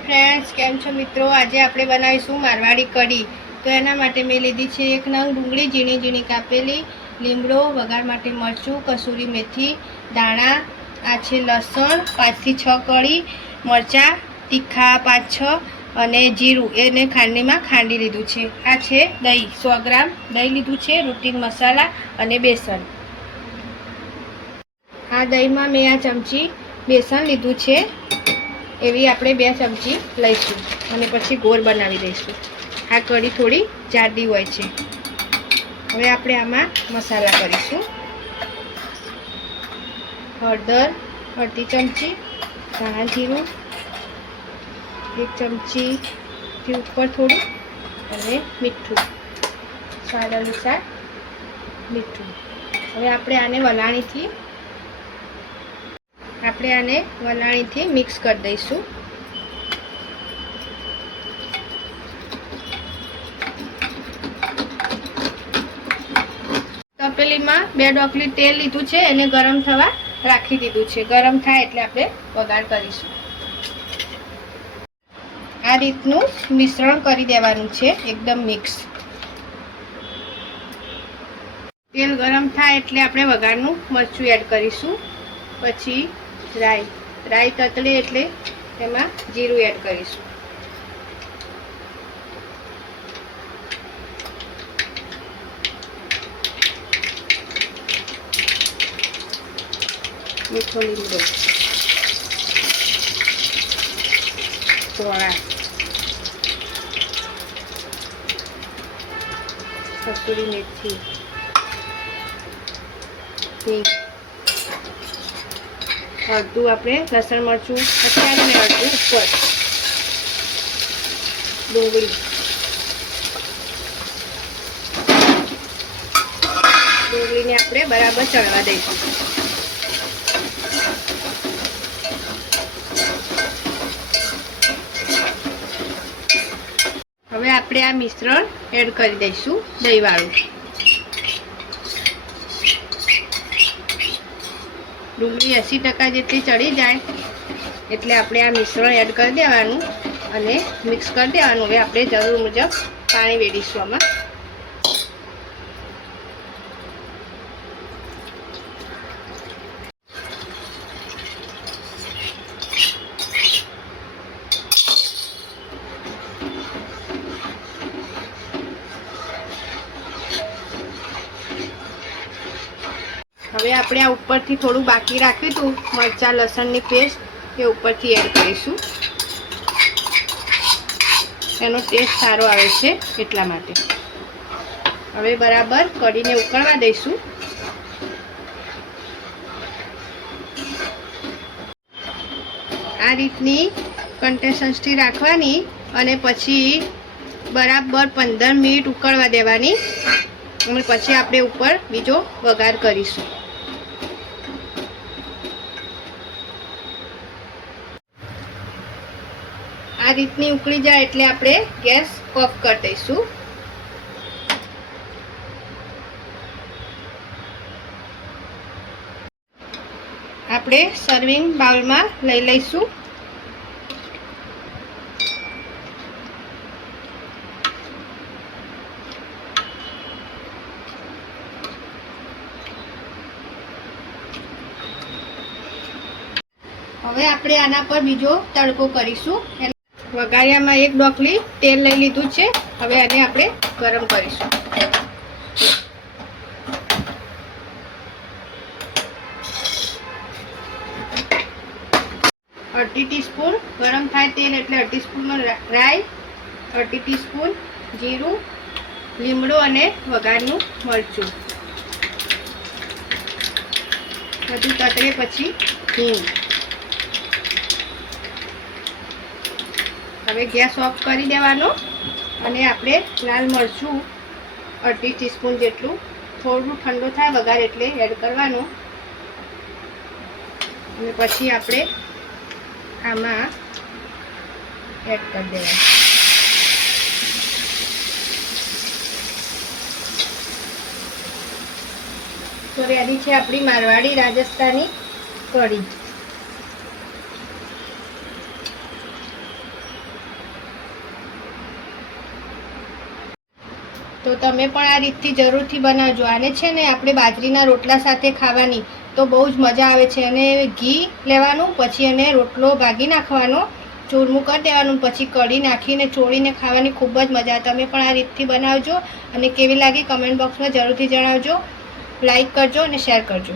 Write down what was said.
Hi friends, केम छो मित्रों। आज आपणे बनावीशुं मारवाड़ी कढ़ी। तो एना माटे मैं लीधी छे 1 नंग डूंगળી झीणी झीणी कापेली, લીમડો, वगार माटे मरचुं, कसूरी मेथी, दाणा, आ छे लसण 5 થી 6 कड़ी, मरचा तीखा 5-6 અને જીરું એને ખાંડણીમાં ખાંડી લીધું છે। આ છે દહીં 100 ગ્રામ દહીં લીધું છે, રૂટીન મસાલા અને બેસન। આ દહીંમાં મેં આ ચમચી બેસન લીધું છે, એવી આપણે 2 ચમચી લઈશું અને પછી ગોળ બનાવી દઈશું। આ કઢી થોડી જાડી હોય છે। હવે આપણે આમાં મસાલા કરીશું। હળદર અડધી ચમચી, ધાણા જીરું 1 ચમચીથી ઉપર થોડું અને મીઠું સ્વાદ અનુસાર મીઠું। હવે આપણે આને વલાણીથી મિક્સ કરી દઈશું। તપેલીમાં 2 ડોકલી તેલ લીધું છે, એને ગરમ થવા રાખી દીધું છે। ગરમ થાય એટલે આપણે વઘાર કરીશું। આ રીતનું મિશ્રણ કરી દેવાનું છે, એકદમ મિક્સ। તેલ ગરમ થાય એટલે આપણે વઘારનું મરચું એડ કરીશું। પછી રાઈ તતળે એટલે એમાં જીરું એડ કરીશું। મીઠો લીમડો, સોળા, કસૂરી મેથી, અડધું આપણે લસણ મરચું અત્યારે ને અડધું ઉપર, ડુંગળીને આપણે બરાબર ચડવા દઈશું। હવે આપણે આ મિશ્રણ એડ કરી દઈશું દહીંવાળું। ડુંગળી 80% જેટલી ચડી જાય એટલે આપણે આ મિશ્રણ એડ કરી દેવાનું અને મિક્સ કરી દેવાનું। હવે આપણે જરૂર મુજબ પાણી વેડીશું આમાં। હવે આપણે આ ઉપરથી થોડું બાકી રાખ્યું હતું મરચાં લસણની પેસ્ટ, એ ઉપરથી એડ કરીશું। એનો ટેસ્ટ સારો આવે છે એટલા માટે। હવે બરાબર કઢીને ઉકળવા દઈશું। આ રીતની કન્સિસ્ટન્સી રાખવાની અને પછી બરાબર 15 મિનિટ ઉકળવા દેવાની અને પછી આપણે ઉપર બીજો વઘાર કરીશું। આ રીતની ઉકળી જાય એટલે આપણે ગેસ ઓફ કરી દઈશું। આપણે સર્વિંગ બાઉલમાં લઈ લઈશું। હવે આપણે આના પર બીજો તડકો કરીશું। વઘારિયામાં 1 ડોકલી તેલ લઈ લીધું છે, હવે આને આપણે ગરમ કરીશું। અડધી ટીસ્પૂન ગરમ થાય તેલ એટલે અડધી સ્પૂન રાઈ, અડધી ટીસ્પૂન જીરું, લીમડો અને વઘારનું મરચું, બધું તતળે પછી હિંગ। હવે ગેસ ઓફ કરી દેવાનો અને આપણે લાલ મરચું અડધી ટીસ્પૂન જેટલું થોડું ઠંડો થાય વઘાર એટલે એડ કરવાનું અને પછી આપણે આમાં એડ કરી દેવાનું। તો રેડી છે આપણી મારવાડી રાજસ્થાની કઢી। તો તમે પણ આ રીતથી જરૂરથી બનાવજો. આને છે ને આપણે બાજરીના રોટલા સાથે ખાવાની તો બહુ જ મજા આવે છે. અને ઘી લેવાનું, પછી એને રોટલો ભાગી નાખવાનો, ચૂરમું કરી દેવાનું, પછી કઢી નાખીને ચોળીને ખાવાની ખૂબ જ મજા આવે. તમે પણ આ રીતથી બનાવજો અને કેવી લાગી કમેન્ટ બોક્સમાં જરૂરથી જણાવજો. લાઈક કરજો અને શેર કરજો.